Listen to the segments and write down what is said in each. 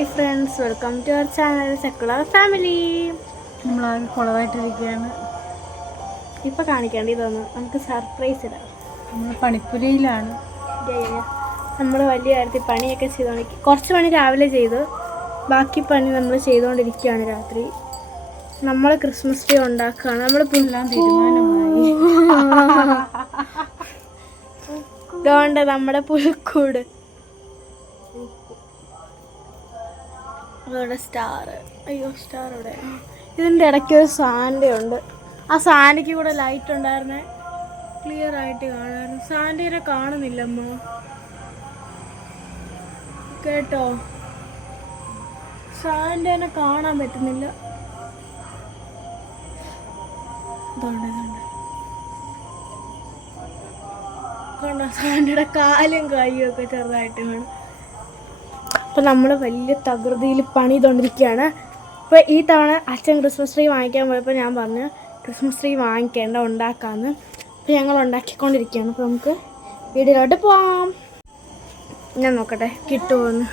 Hi friends, welcome to our channel secular family. നമ്മളാകെ കുളമായിട്ടിരിക്കുകയാണ്. ഇപ്പോൾ കാണിക്കേണ്ടി തോന്നുന്നു, നമുക്ക് സർപ്രൈസ് ഇടാം. നമ്മൾ പണിപ്പുരയിലാണ്. നമ്മൾ വലിയ കാര്യത്തിൽ പണിയൊക്കെ ചെയ്തുകൊണ്ടിരിക്കും. കുറച്ച് പണി രാവിലെ ചെയ്തു, ബാക്കി പണി നമ്മൾ ചെയ്തുകൊണ്ടിരിക്കുകയാണ് രാത്രി. നമ്മൾ ക്രിസ്മസ് ട്രീ ഉണ്ടാക്കുകയാണ്. നമ്മൾ എല്ലാം തീരുമാനമായി. ഇതുകൊണ്ട് നമ്മുടെ പുൽക്കൂട്, അതുകൊണ്ട് സ്റ്റാർ, സ്റ്റാർ ഇവിടെ. ഇതിൻ്റെ ഇടയ്ക്ക് ഒരു സാൻഡ ഉണ്ട്. ആ സാൻഡയ്ക്ക് കൂടെ ലൈറ്റ് ഉണ്ടായിരുന്നേ, ക്ലിയർ ആയിട്ട് കാണാമായിരുന്നു. സാൻഡേനെ കാണുന്നില്ലമ്മ, കേട്ടോ? സാൻഡേനെ കാണാൻ പറ്റുന്നില്ല. കണ്ടോ, സാൻഡയുടെ കാലും കൈയും ഒക്കെ ചെറുതായിട്ട് കാണും. അപ്പോൾ നമ്മൾ വലിയ തകൃതിയിൽ പണി ചെയ്തുകൊണ്ടിരിക്കുകയാണ്. അപ്പോൾ ഈ തവണ അച്ഛൻ ക്രിസ്മസ് ട്രീ വാങ്ങിക്കാൻ പോയപ്പോൾ ഞാൻ പറഞ്ഞു ക്രിസ്മസ് ട്രീ വാങ്ങിക്കേണ്ട, ഉണ്ടാക്കാമെന്ന്. അപ്പോൾ ഞങ്ങൾ ഉണ്ടാക്കിക്കൊണ്ടിരിക്കുകയാണ്. അപ്പോൾ നമുക്ക് വീടിലോട്ട് പോവാം. ഞാൻ നോക്കട്ടെ കിട്ടുമോന്ന്.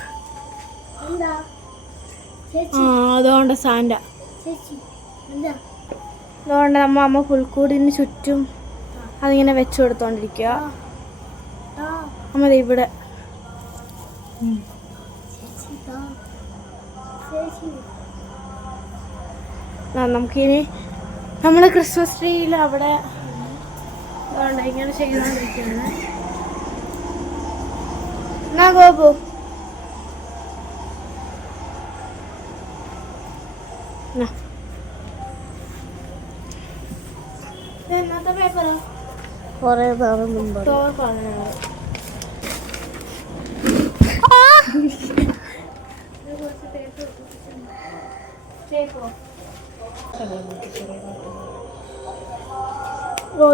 അതുകൊണ്ട് സാൻഡ, അതുകൊണ്ട് അമ്മ പുൽക്കൂടിന് ചുറ്റും അതിങ്ങനെ വെച്ചു കൊടുത്തോണ്ടിരിക്കുക. അമ്മ ഇവിടെ നമുക്കിനി നമ്മൾ ക്രിസ്മസ് ട്രീയിൽ അവിടെ ഇങ്ങനെ ചെയ്തുകൊണ്ടിരിക്കുകയാണ്. എന്നാ ഗോപു, എന്നത്തെ പേപ്പറാ? കുറേ ഭാഗം മുമ്പ്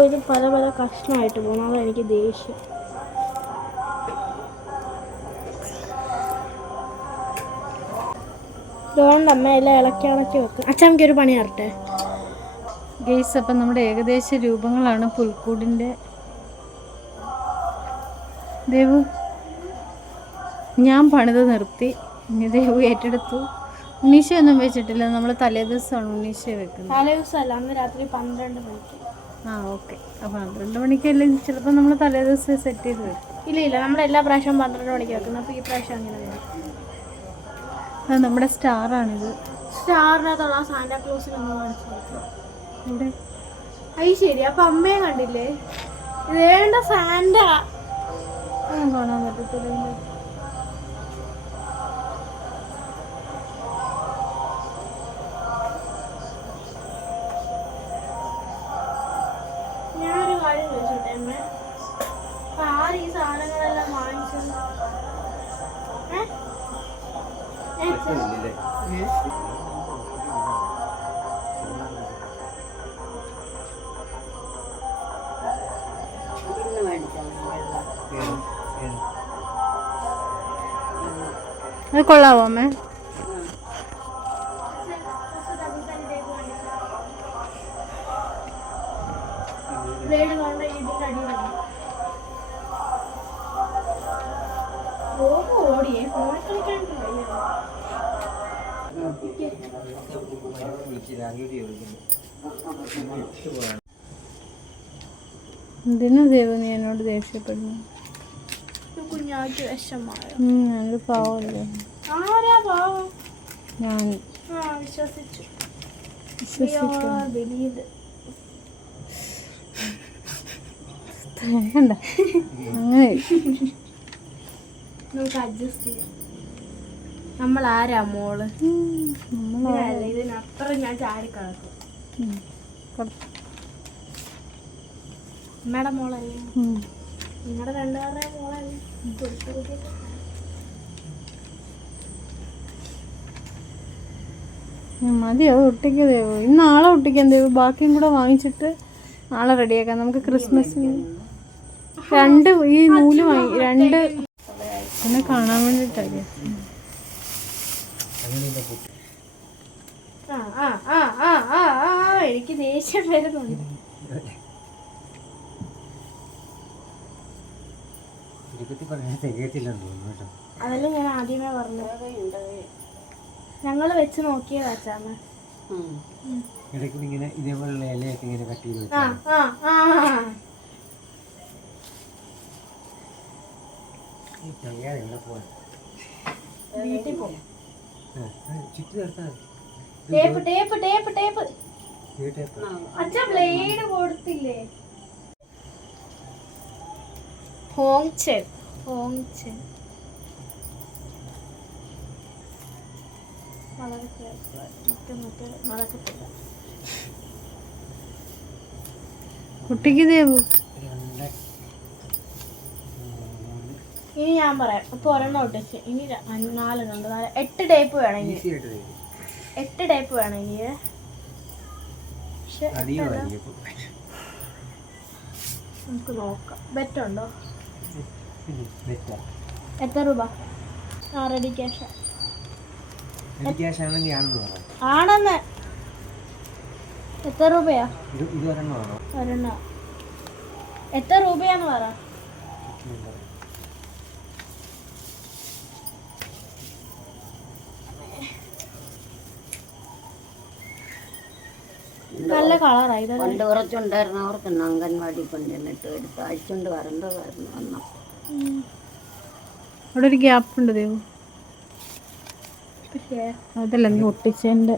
ഇത് പല പല കഷ്ണമായിട്ട് പോകണം, അതാണ് എനിക്ക് ദേഷ്യം. അതുകൊണ്ട് അമ്മ എല്ലാം ഇളക്കി വെക്കും. അച്ഛമ്മയ്ക്ക് ഒരു പണി തരട്ടെ ഗെയ്സ്. അപ്പം നമ്മുടെ ഏകദേശ രൂപങ്ങളാണ് പുൽക്കൂടിൻ്റെ. ദേവു ഞാൻ പണിത് നിർത്തി, ഇനി ദേവു ഏറ്റെടുത്തു. ഉണ്ണീശയൊന്നും വെച്ചിട്ടില്ല, നമ്മൾ തലേ ദിവസമാണ് ഉണ്ണീശ വെക്കുന്നത്. തലേ ദിവസമല്ല, അന്ന് രാത്രി 12 മണിക്ക്. ഓക്കെ. അപ്പോൾ 12 മണിക്കല്ലേ, ചിലപ്പോൾ നമ്മൾ തലേ ദിവസം സെറ്റ് ചെയ്ത് വെക്കും. ഇല്ല, നമ്മൾ എല്ലാ പ്രാവശ്യവും 12 മണിക്ക് വെക്കുന്നത്. അപ്പോൾ ഈ പ്രാവശ്യം അങ്ങനെ വരും. അത് നമ്മുടെ സ്റ്റാറാണിത്. സ്റ്റാറിനകത്തുള്ള സാന്റാക്ലോസിനൊന്ന് കാണിച്ചു കൊടുക്കുക. ഇവിടെ അത് ശരി. അപ്പം അമ്മയെ കണ്ടില്ലേ? വേണ്ട സാന്റ കാണാൻ പറ്റത്തില്ല. ഞാനൊരു കാര്യം ചോദിച്ചോട്ടെ അമ്മ, അപ്പം ആര് ഈ സാധനങ്ങളെല്ലാം വാങ്ങിച്ചത്? അത് കൊള്ളാവോ അമ്മ? എന്തിനാ ദേവ നീ എന്നോട് ദേഷ്യപ്പെടുന്നു? കുഞ്ഞാക്ക് വിഷമായ ഞാനൊരു പാവല്ലേ. ആരാ പാവം? ഞാൻ വിശ്വസിച്ചു. കണ്ട അങ്ങനെ നമുക്ക് അഡ്ജസ്റ്റ് ചെയ്യാം. നമ്മൾ ആരാ മോള്? ഇതിനപ്പുറം ഞാൻ ചാടിക്കളക്കും. അമ്മയുടെ മോളല്ലേ, നിങ്ങളുടെ രണ്ടുപേരുടെ മോളല്ലേ? മതി, അത് ഒട്ടിക്ക ദേവു. ഇന്ന് നാളെ ഒട്ടിക്കാൻ ദേവു. ബാക്കിയും കൂടെ വാങ്ങിച്ചിട്ട് നാളെ റെഡിയാക്കാം. നമുക്ക് ക്രിസ്മസിന് 2 ഈ നൂല് വാങ്ങി 2 പിന്നെ കാണാൻ വേണ്ടിയിട്ടല്ലേ. എനിക്ക് ദേഷ്യം വരുന്നുണ്ട്. ചുരുക്കത്തിൽ പറയാൻ തികയത്തില്ലെന്ന് തോന്നുന്നു കേട്ടോ. അതല്ലേ ഞാൻ ആദ്യമേ പറഞ്ഞത്. ഞങ്ങൾ വെച്ച് നോക്കിയേ വെച്ചാന്ന്. ഇടയ്ക്ക് ഇങ്ങനെ ഇതേപോലുള്ള ഇലയൊക്കെ ഇങ്ങനെ കട്ട് ചെയ്ത് ആ ആ ആ എവിടെ പോവാൻ വീട്ടിൽ പോകും. ചുറ്റി നിർത്താൻ ടേപ്പ് ടേപ്പ് ടേപ്പ് ടേപ്പ്. അച്ഛാ ബ്ലേഡ് കൊടുത്തില്ലേ? ഹോങ്ചെൻ ഹോങ്ചെൻ വളരെ നടക്കത്തില്ല. കുട്ടിക്ക് ദേവു ഇനി ഞാൻ പറയാം. ഇപ്പൊ ഒരെണ്ണം ഒട്ടിച്ച് ഇനി 4 8 ടേപ്പ് വേണം. ഇനി 8 ടേപ്പ് വേണം ഇനി. പക്ഷെ നമുക്ക് നോക്കാം. ബെറ്റുണ്ടോ? എത്ര രൂപ? ആ റെഡി ക്യാഷ് ആണെന്ന്. എത്ര രൂപയാ? ഒരെണ്ണം എത്ര രൂപയാന്ന് പറ. നല്ല കളറായി. പണ്ട് കുറച്ചുണ്ടായിരുന്നവർക്ക് അംഗൻവാടി കൊണ്ടുവന്നിട്ട് എടുത്ത് അയച്ചുകൊണ്ട് വരേണ്ടതായിരുന്നു വന്നു. അവിടെ ഒരു ഗ്യാപ്പ് ഉണ്ട് ദേവു. അതല്ല നീ ഒട്ടിച്ചതിൻ്റെ.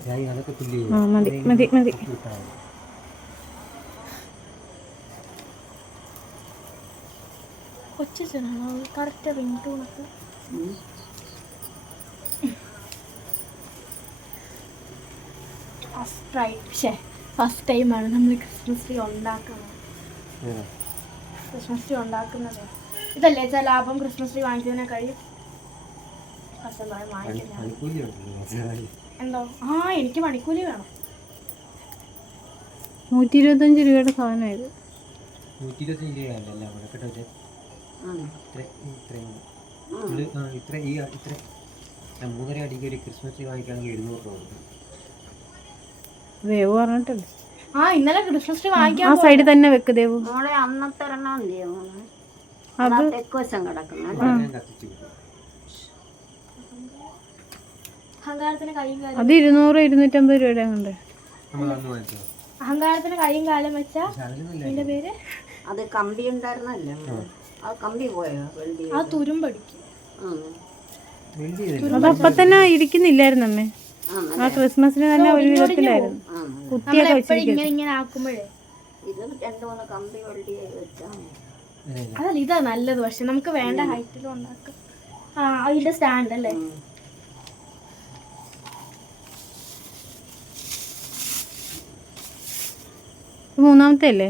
ആ മതി മതി മതി. കൊച്ചാണോ കറക്റ്റ് റിംഗ് ടൂണൊക്കെ? ഫസ്റ്റ് ടൈമാണ് നമ്മൾ ക്രിസ്മസ് ട്രീ ഉണ്ടാക്കുന്നത്. ക്രിസ്മസ് ട്രീ ഉണ്ടാക്കുന്നത് ഇതല്ലേ വെച്ചാൽ ലാഭം. ക്രിസ്മസ് ട്രീ വാങ്ങിക്കുന്നതിനെ കഴിയും. എന്തോ ആ എനിക്ക് മണിക്കൂലി വേണം. 125 രൂപയുടെ സാധനമായത്. 125 രൂപയല്ല 3.5 അടിക്ക് ഒരു ക്രിസ്മസ് ട്രീ വാങ്ങിക്കുകയാണെങ്കിൽ 700 രൂപ കൊടുക്കും. ദേവു പറഞ്ഞിട്ടല്ലേ. ആ ഇന്നലെ ക്രിസ്മസ് ട്രീ വാങ്ങിക്കാൻ ആ സൈഡിൽ തന്നെ വെക്ക് ദേവു. മോളെ അന്നത്തെ ഒരെണ്ണം ഇല്ലയോ മോളെ? അത് തെക്കുവശം കിടക്കണം. അഹങ്കാരത്തിന് കൈയും കാലും. അത് 200-250 രൂപയുടെ ഉണ്ട്. അഹങ്കാരത്തിന് കൈയും കാലം വെച്ചാ അതിന്റെ പേര് അത് കമ്പി ഉണ്ടായിരുന്നല്ലേ? അത് കമ്പി പോയോ? ആ തുരുമ്പടിക്കും. അതപ്പം തന്നെ ഇരിക്കുന്നില്ലായിരുന്നു അമ്മേ. ആ ക്രിസ്മസിന് തന്നെ ഒരു വിധത്തിലായിരുന്നു. കുത്തിയൊക്കെ വെച്ചിരിക്കും. ഇങ്ങനെ ആക്കുമ്പോഴേ ഇത് 2-3 കമ്പി വെള്ളി വെച്ചാ അതല്ല ഇതാ നല്ലത്. പക്ഷെ നമുക്ക് വേണ്ട ഹൈറ്റിലും ഉണ്ടാക്കാം. ആ അതിന്റെ സ്റ്റാൻഡ് അല്ലേ? മൂന്നാമത്തെ അല്ലേ?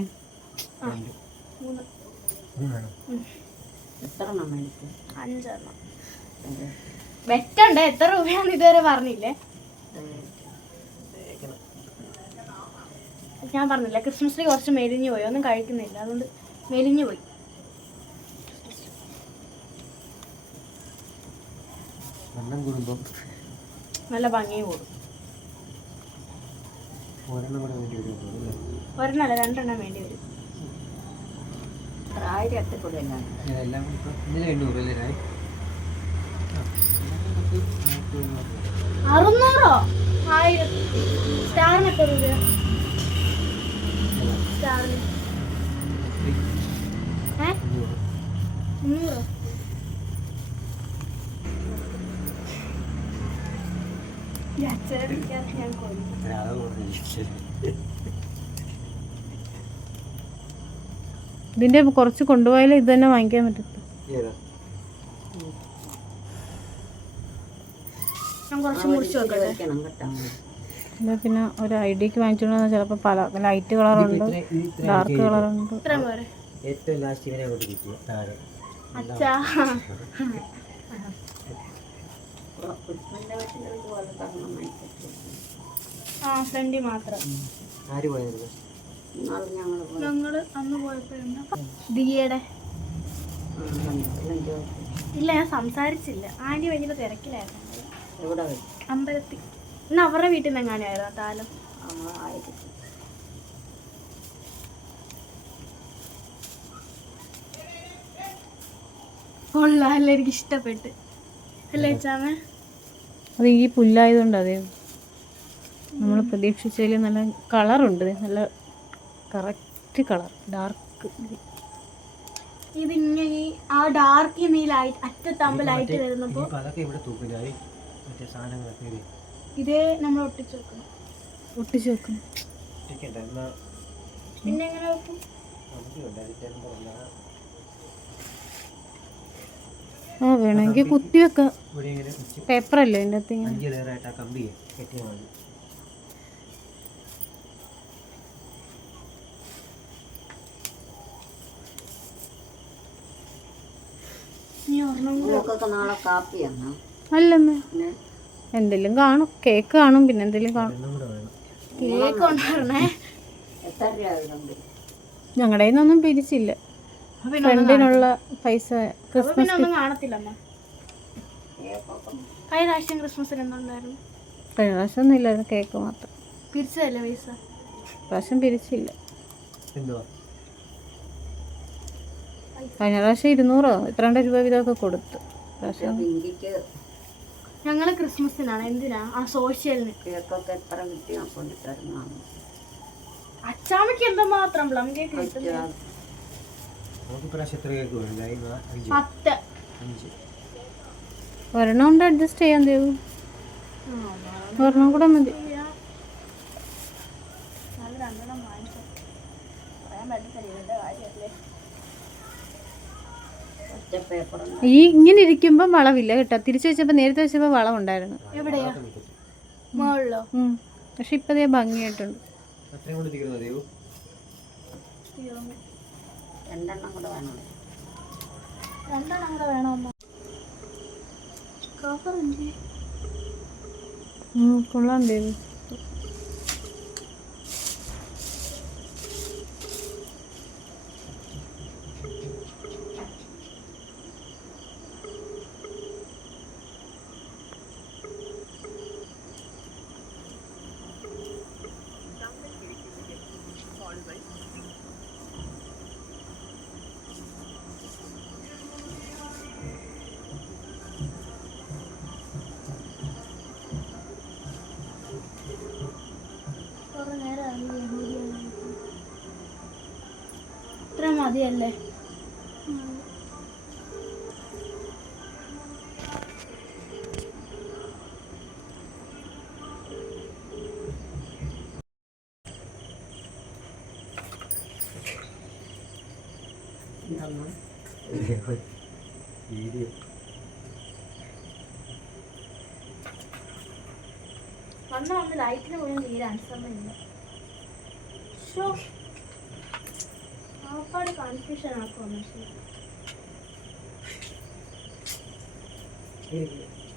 എത്ര എണ്ണം മേടിക്കും? 5 എണ്ണം. ബെറ്റുണ്ട്. എത്ര രൂപയാന്ന് ഇതുവരെ പറഞ്ഞില്ലേ? ഞാൻ പറഞ്ഞില്ല ക്രിസ്മസ് ട്രീ കുറച്ച് മെലിഞ്ഞു പോയി. ഒന്നും കഴിക്കുന്നില്ല, അതുകൊണ്ട് മെലിഞ്ഞു പോയി. നല്ല ഭംഗിയും കൂടും. ഒരെണ്ണല്ല 2 എണ്ണം വേണ്ടി വരും. 1000 എത്തിക്കൂടല്ല. 600 1000 സ്റ്റാറിന് എത്ര രൂപ? സ്റ്റാറിന് 300. ഞാൻ കൊല്ലും. ഇതിന്റെ കുറച്ച് കൊണ്ടുപോയാലും ഇത് തന്നെ വാങ്ങിക്കാൻ പറ്റത്തു. ഞാൻ കുറച്ച് മുറിച്ച് വെക്കട്ടെ. പിന്നെ ഒരു ഐഡിയക്ക് വാങ്ങിച്ചോണ്ട് ചിലപ്പോൾ പല ലൈറ്റ് കളറുണ്ട്, ഡാർക്ക് കളറുണ്ട്. ഏറ്റവും ലാസ്റ്റ് ഇവനെ കൊണ്ട് കിട്ടിയ അച്ഛാ ആ ഫ്രണ്ടി മാത്രം. ആര് പോയത്? ഞങ്ങള് അന്ന് പോയപ്പോഴുണ്ട് ദിയയുടെ. ഇല്ല ഞാൻ സംസാരിച്ചില്ല. ആന്റി ഭയങ്കര തിരക്കിലായിരുന്നു. അമ്പലത്തിൽ. ഇന്ന് അവരുടെ വീട്ടിൽ നിന്ന് എങ്ങാനായിരുന്നു താലം. കൊള്ളാം. അല്ല എനിക്ക് ഇഷ്ടപ്പെട്ട് അല്ലേ ചാമ? അത് ഈ പുല്ലായതുകൊണ്ട് അതേ നമ്മൾ പ്രതീക്ഷിച്ചതിൽ നല്ല കളറുണ്ട്, നല്ല കറക്റ്റ് കളർ, ഡാർക്ക്. ഇതിങ്ങനെ ആ ഡാർക്ക് നീ ലൈറ്റ് അറ്റത്താകുമ്പോൾ ലൈറ്റ് വരുന്നപ്പോൾ അതൊക്കെ ഇവിടെ തൂക്കില്ലായി മറ്റേ സാധനങ്ങളൊക്കെ ഇതേ നമ്മൾ ഒട്ടിച്ച് വെക്കണം. ഒട്ടിച്ച് വെക്കണം. പിന്നെ എങ്ങനെ വെക്കും? ആ വേണമെങ്കിൽ കുത്തി വെക്കാം. പേപ്പറല്ലേ എൻ്റെ അകത്ത് ഇങ്ങനെ. 5 ലെയറായിട്ട് ആ കമ്പിയെ കെട്ടിയാൽ മതി. ഇനി ഒരെണ്ണം കൂടെ നമുക്കൊക്കെ നാളെ കാപ്പിയാണ്. അല്ലമ്മേ, എന്തെങ്കിലും കാണും, കേക്ക് കാണും, പിന്നെ എന്തെങ്കിലും കാണും. എണ്ണം കൂടെ വേണം. കേക്ക് കൊണ്ടുവരണേ. എത്ര രൂപ ഇതുണ്ട്? ഞങ്ങളുടെ കയ്യിൽ നിന്നൊന്നും പിരിച്ചില്ല. ഫ്രണ്ടിനുള്ള പൈസ അപ്പൊ ക്രിസ്മസ് പിന്നെ ഒന്നും കാണത്തില്ല അമ്മ. കേക്കൊക്കെ കഴിഞ്ഞ പ്രാവശ്യം ക്രിസ്മസിന് എന്തുണ്ടായിരുന്നു? കഴിഞ്ഞ പ്രാവശ്യം ഒന്നും ഇല്ലായിരുന്നു, കേക്ക് മാത്രം. പിരിച്ചതല്ലേ പൈസ? പ്രാവശ്യം പിരിച്ചില്ല. എന്തുവാ കഴിഞ്ഞ പ്രാവശ്യം 200 200 രൂപ വീതമൊക്കെ കൊടുത്തു. പ്രാവശ്യം പിങ്കിക്ക് ഞങ്ങള് ക്രിസ്മസിനാണ്. എന്തിനാ? ആ സോഷ്യലിന്. കേക്കൊക്കെ എത്ര കിട്ടിയാ കൊണ്ടുതരുന്നതാണ്. അച്ചാമ്മക്ക് എന്തുമാത്രം പ്ലം കേക്ക് കിട്ടുന്നത്? നമുക്ക് പ്രാവശ്യം എത്ര കേക്ക് വേണം? 10. 5 ഒരെണ്ണം കൊണ്ട് അഡ്ജസ്റ്റ് ചെയ്യാൻ ദേവു. ഒരെണ്ണം കൂടെ മതി. ഒറ്റ പേപ്പർ ഈ ഇങ്ങനെ ഇരിക്കുമ്പോൾ വളവില്ല കേട്ടോ. തിരിച്ചു വെച്ചപ്പോൾ നേരത്തെ വെച്ചപ്പോൾ വളമുണ്ടായിരുന്നു. എവിടെയാ? മുകളിലോ? പക്ഷെ ഇപ്പം അതേ ഭംഗിയായിട്ടുണ്ട്. അത്രയും കൊണ്ട് തീർന്നു ദേവു. രണ്ടെണ്ണം കൂടെ വേണം. രണ്ടെണ്ണം കൂടെ വേണോ അമ്മ? കവറില്ലേ? കൊള്ളാം ദേവു. ഇത്ര മതിയല്ലേ? വീഡിയോ വന്ന് ലൈറ്റിന് പോലും തീരെ അനുസരണയില്ല. ആപ്പാട് കൺഫ്യൂഷൻ ആക്കുവാ.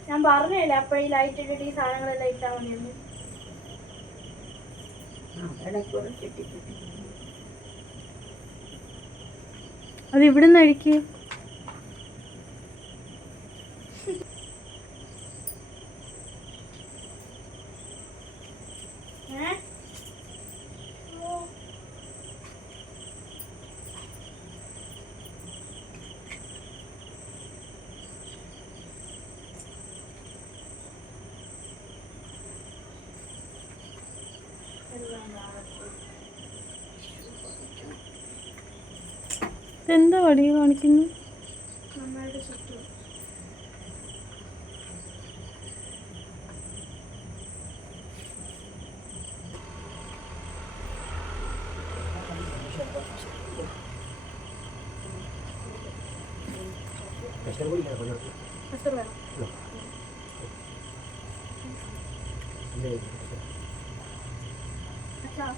ഞാൻ പറഞ്ഞില്ല അപ്പൊ ഈ ലൈറ്റ് ഇട്ടിട്ട് ഈ സാധനങ്ങളെല്ലാം ഇട്ടാ മതിയെന്ന്. ഇടയ്ക്കൂടെ കിട്ടി. അത് ഇവിടെ നിന്ന് അഴിക്കുക. എന്താ വടി കാണിക്കുന്നു? നന്നായിട്ട് ചുറ്റും. എത്ര വേണം? അച്ഛാ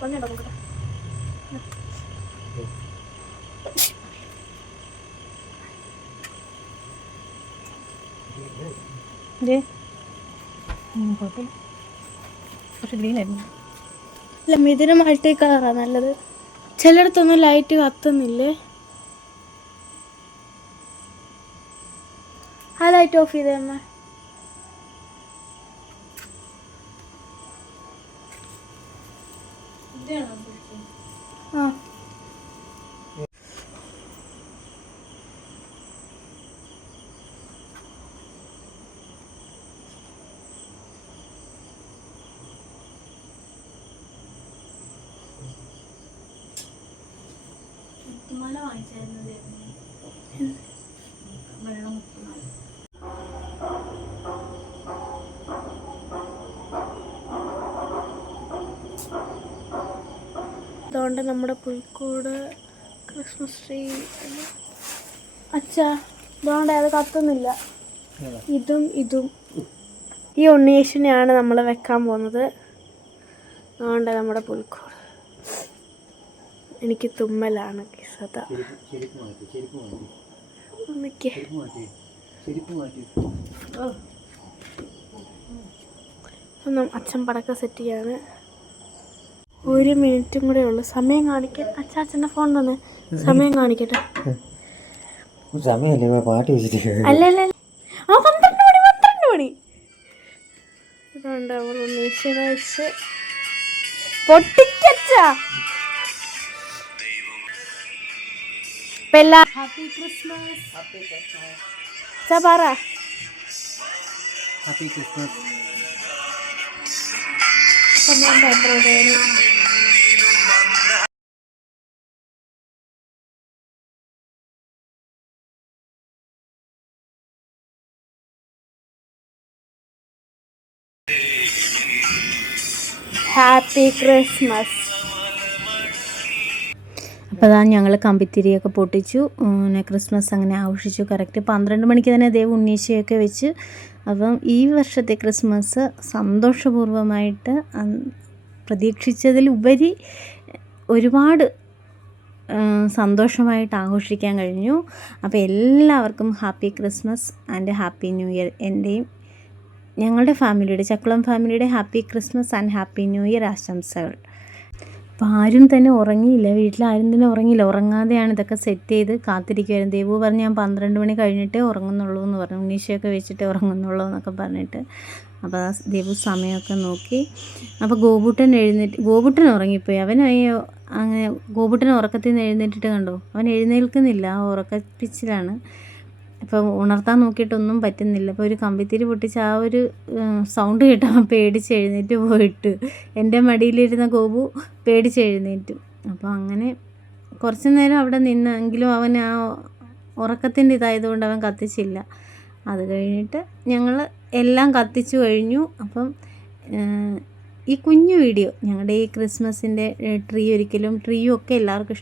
വന്നിട്ടോ നോക്കട്ടെ. അല്ല ഇതിന് മൾട്ടി കളറാ നല്ലത്. ചിലയിടത്തൊന്നും ലൈറ്റ് കത്തുന്നില്ലേ? ആ ലൈറ്റ് ഓഫ് ചെയ്തേ അമ്മ. ആ അതുകൊണ്ട് നമ്മുടെ പുൽക്കൂട് ക്രിസ്മസ് ട്രീ അച്ഛാ അതുകൊണ്ട് അത് കത്തുന്നില്ല. ഇതും ഈ ഉണ്ണിയേശുവിനെയാണ് നമ്മൾ വെക്കാൻ പോകുന്നത്. അതുകൊണ്ട് നമ്മുടെ പുൽക്കൂട് എനിക്ക് തുമ്മലാണ് സദാ. അമ്മയ്ക്ക് അച്ഛൻ പടക്കം സെറ്റ് ചെയ്യാണ്. 1 മിനിറ്റും കൂടെ ഉള്ളു സമയം കാണിക്കാൻ. അച്ഛൻ്റെ ഫോൺ തന്നെ സമയം കാണിക്കട്ടെ. സമയമല്ലേ പാട്ട് വെച്ചിട്ട്. അല്ലല്ല ആ 12 മണി. അതുകൊണ്ട് നമ്മൾ ഉണ്ണീശ്വര വെച്ച് പൊട്ടിക്കച്ചാ. ഹാപ്പി ക്രിസ്മസ് പറ. Happy Christmas. Happy Christmas. അപ്പോൾ അതാ ഞങ്ങൾ കമ്പിത്തിരിയൊക്കെ പൊട്ടിച്ചു. പിന്നെ ക്രിസ്മസ് അങ്ങനെ ആഘോഷിച്ചു. കറക്റ്റ് 12 മണിക്ക് തന്നെ ദേവ് ഉണ്ണീശയൊക്കെ വെച്ച്. അപ്പം ഈ വർഷത്തെ ക്രിസ്മസ് സന്തോഷപൂർവ്വമായിട്ട് പ്രതീക്ഷിച്ചതിലുപരി ഒരുപാട് സന്തോഷമായിട്ട് ആഘോഷിക്കാൻ കഴിഞ്ഞു. അപ്പോൾ എല്ലാവർക്കും happy Christmas and happy new year. എൻ്റെയും ഞങ്ങളുടെ ഫാമിലിയുടെ ചക്കുളം ഫാമിലിയുടെ happy Christmas and happy new year ആശംസകൾ. അപ്പോൾ ആരും തന്നെ ഉറങ്ങിയില്ല, വീട്ടിലാരും തന്നെ ഉറങ്ങിയില്ല. ഉറങ്ങാതെയാണ് ഇതൊക്കെ സെറ്റ് ചെയ്ത് കാത്തിരിക്കുമായിരുന്നു. ദേവു പറഞ്ഞ് ഞാൻ 12 മണി കഴിഞ്ഞിട്ടേ ഉറങ്ങുന്നുള്ളൂ എന്ന് പറഞ്ഞു. ഉണ്ണീശയൊക്കെ വെച്ചിട്ടേ ഉറങ്ങുന്നുള്ളൂ എന്നൊക്കെ പറഞ്ഞിട്ട്. അപ്പോൾ ആ ദേവു സമയമൊക്കെ നോക്കി. അപ്പോൾ ഗോപുട്ടൻ ഉറങ്ങിപ്പോയി. അങ്ങനെ ഗോപുട്ടൻ ഉറക്കത്തിൽ നിന്ന് എഴുന്നേറ്റിട്ട് കണ്ടോ, അവൻ എഴുന്നേൽക്കുന്നില്ല, ആ ഉറക്കപ്പിച്ചിലാണ്. അപ്പോൾ ഉണർത്താൻ നോക്കിയിട്ടൊന്നും പറ്റുന്നില്ല. അപ്പോൾ ഒരു കമ്പിത്തിരി പൊട്ടിച്ച് ആ ഒരു സൗണ്ട് കേട്ടപ്പോൾ പേടിച്ച് എഴുന്നേറ്റ് പോയിട്ട് എൻ്റെ മടിയിലിരുന്ന ഗോപു പേടിച്ച് എഴുന്നേറ്റു. അപ്പോൾ അങ്ങനെ കുറച്ച് നേരം അവിടെ നിന്നെങ്കിലും അവൻ ആ ഉറക്കത്തിൻ്റെ ഇതായതുകൊണ്ട് അവൻ കത്തിച്ചില്ല. അത് കഴിഞ്ഞിട്ട് ഞങ്ങൾ എല്ലാം കത്തിച്ചു കഴിഞ്ഞു. അപ്പം ഈ കുഞ്ഞു വീഡിയോ ഞങ്ങളുടെ ഈ ക്രിസ്മസിൻ്റെ ട്രീയും ഒക്കെ എല്ലാവർക്കും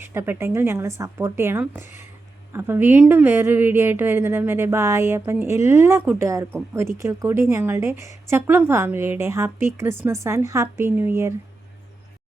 ഇഷ്ടപ്പെട്ടെങ്കിൽ ഞങ്ങളെ സപ്പോർട്ട് ചെയ്യണം. അപ്പം വീണ്ടും വേറൊരു വീഡിയോ ആയിട്ട് വരുന്നിടം വരെ ബായ്. അപ്പം എല്ലാ കൂട്ടുകാർക്കും ഒരിക്കൽ കൂടി ഞങ്ങളുടെ ചക്കുളം ഫാമിലിയുടെ happy Christmas and happy new year.